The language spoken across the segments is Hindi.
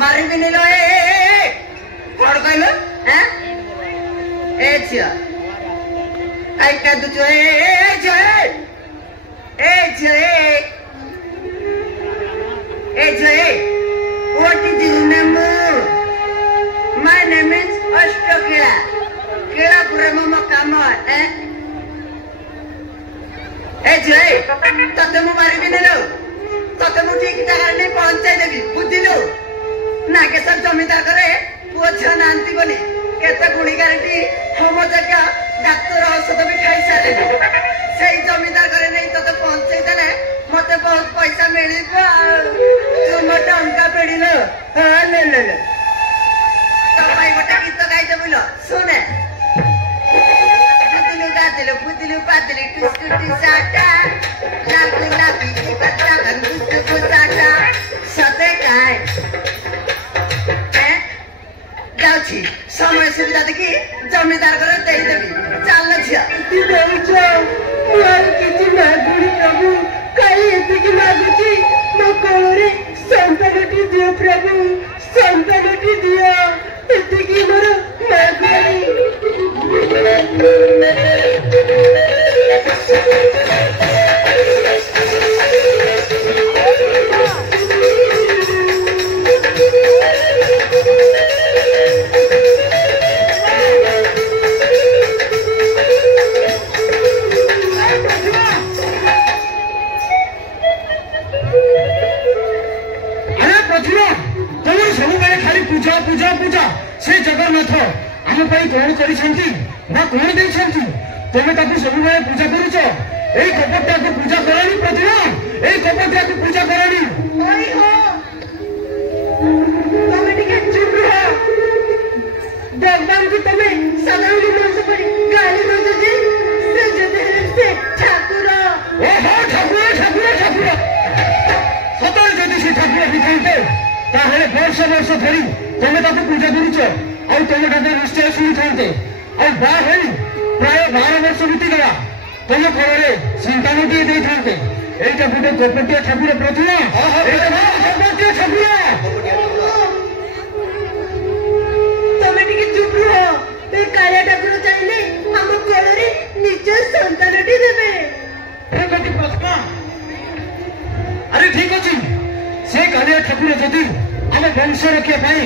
मारिबिनी लो ए कौन कहलो हैं ए झियो आई का दुचो ए झियो what is your name? My name is Ashtakila. Kila pura mama kama eh झियो तते मु मारिबिनी लो तते मु ठीक जगह नहीं पहुंचाई देबी बुझिलो नागेश्वर जमीदार करे पुओ झियो नांती बोली केते गुणी गारंटी हम जगह डाक्टर औषध भी खाई सारे से जमीदार करे नहीं तते पहुंचाई देले मते बहुत पैसा मिलिबो तुम टंका पेडिलो हां ले ले ले तमाई गोटे गीत गाइते बोलो सुने बुदिलु पादिलु टुस्कुटी साटा लागु लागी की बच्चा गंदुस को साटा सते काय जाउछि समय सुविधा देखि जमीदार घर देई देबी चल झिया तू देउछो मोर किछि मागुड़ी प्रभु काई एते की मागुछि मो कोरे संतानटी दियो प्रभु संतानटी दियो एते की मोर मागुड़ी से जगन्नाथ आम कौन कर कौन दे तुम सब पूजा करुच यही कपटिया को पूजा करानी प्रतिभा यही कपटिया को पूजा करानी भगवान को तुम्हें साधारण मनुष्य पर गाली दे से ठाकुर ठाकुर ठाकुर ठाकुर सतरे जदि से ठाकुर भी कहते वर्ष वर्ष धरी तुम्हें पूजा करुच और तुम निश्चय शुणी था प्राय 12 वर्ष बीतीगला तुम फल संतानटी दे था এইটা গোটে কপটিয়া ঠাকুর প্রতিমা কপটিয়া ঠাকুর তুমি টিকে চুপ রহ এই কালিয়া ঠাকুর চাইলে ଆମ କୋଳରେ ନିଜ ସନ୍ତାନଟି ଦେବେ ଏମିତି ପ୍ରତିମା ଆରେ ଠିକ ଅଛି ସେ କାଲିଆ ଠାକୁର ଯଦି ଆମ ବଂଶ ରକ୍ଷା ପାଇଁ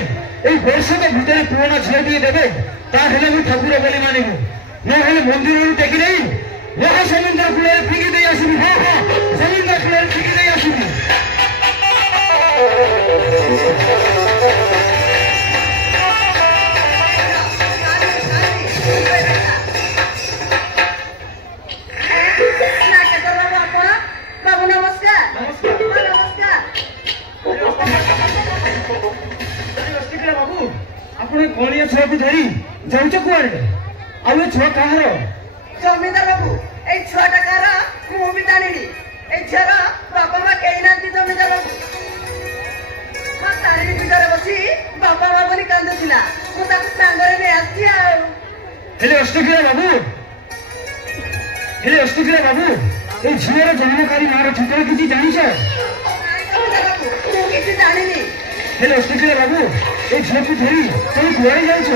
এই ବର୍ଷକ ଭିତରେ ପୁରୁଣା ଝିଅଟିଏ ଦେବେ ତାହେଲେ ମୁଁ ଠାକୁର ବୋଲି ମାନିବୁ ନହେଲେ ମନ୍ଦିରରୁ ଟେକି ନେଇ ମହାସମୁଦ୍ର କୂଳରେ ଫିଙ୍ଗି ଦେଇ ଆସିବି ହଁ ହଁ ସମୁଦ୍ର କୂଳରେ ଫିଙ୍ଗି ଦେଇ ଆସିବି ଆପଣ କଣିଆ ଛୁଆକୁ ଧରି ଯାଉଛ କୁଆଡେ ଆଉ ଏ ଛୁଆ କାହାର ଜମିଦାର ବାବୁ এই ଛୁଆଟା କାହାର ମୁଁ ବି ଜାଣିନି এই ଝିଅର ବାପା ମା କେହି ନାହାନ୍ତି ଜମିଦାର ବାବୁ ମୋ ତାରିଣୀ ପିଠରେ ବସି ବାପା ମା ବୋଲି କାନ୍ଦୁଥିଲା ମୁଁ ତାକୁ ସାଙ୍ଗରେ ନେଇ ଆସିଛି ଆଉ ହେଲେ ଅଷ୍ଟକିରା ବାବୁ এই ଝିଅର ଜନ୍ମକାରୀ ମାର ଠିକଣା କିଛି ଜାଣିଛ ମୁଁ କିଛି ଜାଣିନି ହେଲେ ଅଷ୍ଟକିରା ବାବୁ এই ଝିଅକୁ ଧରି ତମେ କୁଆଡେ ଯାଉଛ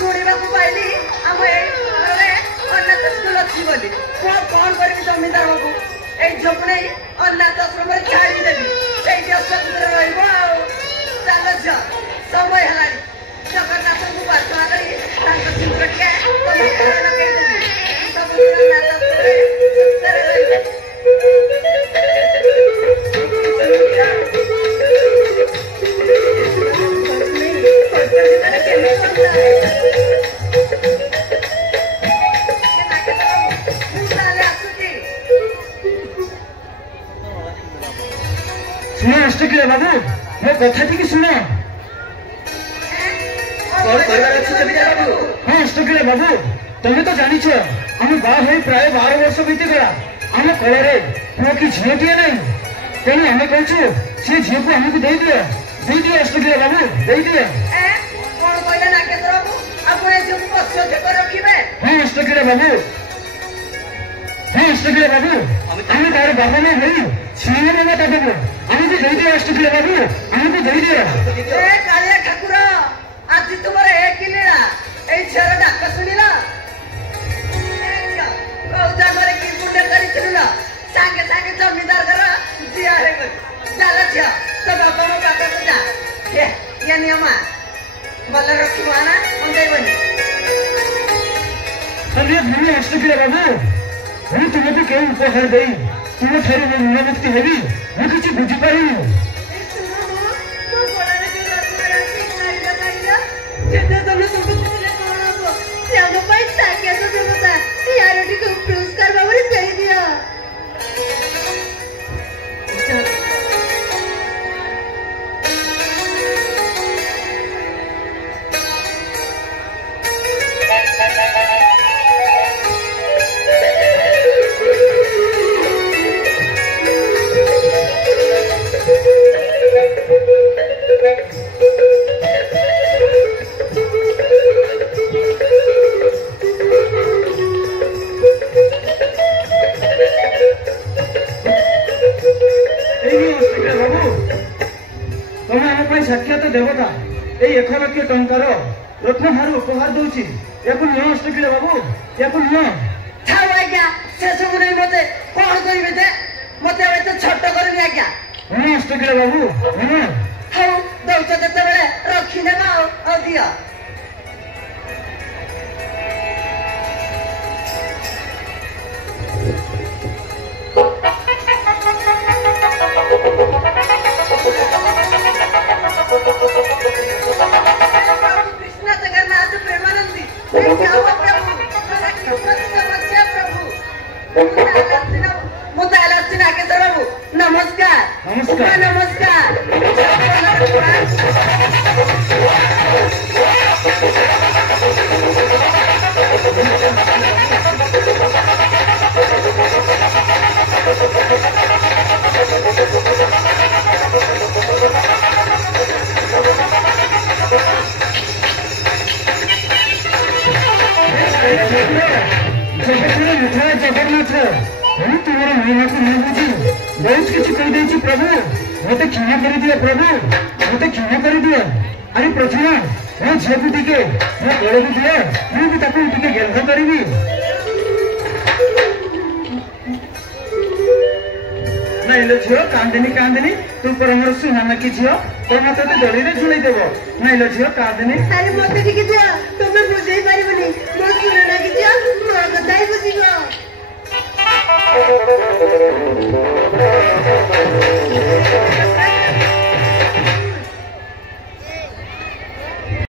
ଶୁଣିବାକୁ ପାଇଲି ଆମ ଏଇ ଅନାଥ ସ୍କୁଲ ଅଛି ବୋଲି କଣ କରିବି ଜମିଦାର ବାବୁ ଏଇ ଝିଅକୁ ନେଇ ଅନାଥ ଆଶ୍ରମରେ ଛାଡ଼ିଦେବି ସେଇଠି ଅସ୍ୱସ୍ଥରେ ରହିବ ଆଉ ଚାଲ ଝିଅ ସମୟ ହେଲାଣି ଜଗନ୍ନାଥଙ୍କୁ ପ୍ରାର୍ଥନା କରି ତାଙ୍କ ସିନ୍ଦୁର ଟିକେ ଲଗେଇଦେବି ସବୁଦିନ ଅନାଥ ଆଶ୍ରମରେ ସୁସ୍ଥରେ ରହିବ শুনো অষ্টকিরা বাবু ମୋ କଥା ଟିକେ ଶୁଣ ହଁ ଅଷ୍ଟକିରା ବାବୁ ତମେ ତ ଜାଣିଛ ଆମେ ବାହା ହୋଇ ପ୍ରାୟ 12 ବର୍ଷ ବିତିଗଲା ଆମ କୋଳରେ ପୁଅ କି ଝିଅଟିଏ ନାହିଁ ତେଣୁ ଆମେ କହୁଛୁ ସେ ଝିଅକୁ ଆମକୁ ଦେଇଦିଅ ଅଷ୍ଟକିରା ବାବୁ ଦେଇଦିଅ କଣ କହିଲେ ନାଗେନ୍ଦ୍ର ବାବୁ ଆପଣ ଏ ଝିଅକୁ ପଶ୍ଚାତ ରଖିବେ ହଁ ଅଷ୍ଟକିରା ବାବୁ হ্যাঁ অষ্টকিলে বাবু আমি তার বাবা মা হই সিনেমা বাবা তাকে আমাকে দেই দিও অষ্টকিলে বাবু আমাকে দেই দিও ए कालिया ठाकुर आज तुमर एक लीला ए छेर डाक सुनिला कौजा मरे की पुण्य करी सुनिला सांगे सांगे जमीदार घर जिया रे चला छिया तो बाबा मो बाबा को जा ये नियमा भले रखिबो ना मंगाई बनी अरे भूमि अष्टकिले बाबू ମୁଁ ତୁମକୁ କେଉଁ ଉପହାର ଦେଇ ତୁମ ଠାରୁ ମୁଁ ଋଣ ମୁକ୍ତି ହେବି ମୁଁ କିଛି ବୁଝିପାରିନି ଯେତେ ତମେ ସବୁ କହିଲେ କଣ ହବ ସେ ଆମ ପାଇଁ ସାକ୍ଷାତ ଦେବତା ୟାର ଟିକେ ପୁରସ୍କାର ଭାବରେ ଦେଇଦିଅ ତମେ ଆମ ପାଇଁ ସାକ୍ଷାତ ଦେବତା ଏଇ 1 ଲକ୍ଷ ଟଙ୍କାର ରତ୍ନହାର ଉପହାର ଦଉଛି ୟାକୁ ନିଅ ଅଷ୍ଟକିଲେ ବାବୁ ୟାକୁ ନିଅ ଥାଉ ଆଜ୍ଞା ସେ ସବୁ ନେଇ ମତେ କଣ କରିବେ ଯେ ମତେ ଏତେ ଛୋଟ କରିନି ଆଜ୍ଞା ହଁ ଅଷ୍ଟକିଲେ ବାବୁ ହଁ ହଉ ଦଉଛ ଯେତେବେଳେ ରଖିନେବା ଆଉ ଦିଅ कृष्ण जगन्नाथ प्रेमानंदी प्रभु मुतालस्ती नागेश्वर बाबू नमस्कार नमस्कार। नमस्कार जगन्नाथ ମୁଁ ତୁମର ମହିମାକୁ ନ ବୁଝି ବହୁତ କିଛି କହିଦେଇଛି ପ୍ରଭୁ ମତେ କ୍ଷମା କରିଦିଅ ପ୍ରଭୁ ମତେ କ୍ଷମା କରିଦିଅ ଆରେ ପ୍ରଥମା ମୋ ଝିଅକୁ ଟିକେ ମୋ କୋଳକୁ ଦିଅ ମୁଁ ବି ତାକୁ ଟିକେ ଗେଲ୍ହ କରିବି ନାଇଲୋ ଝିଅ କାନ୍ଦିନି କାନ୍ଦିନି ତୁ ପରମର ସୁନାନାକି ଝିଅ ତୋ ମତେ ଦଳିରେ ଝୁଲେଇ ଦେବ ନାଇଲୋ ଝିଅ କାନ୍ଦିନି ଆରେ ମତେ ଟିକେ ଦିଅ ତମେ ବୁଝେଇ ପାରିବନି ମୋ ସୁରଣା କି ଦିଅ ମୋ କଥା ହିଁ ବୁଝିବ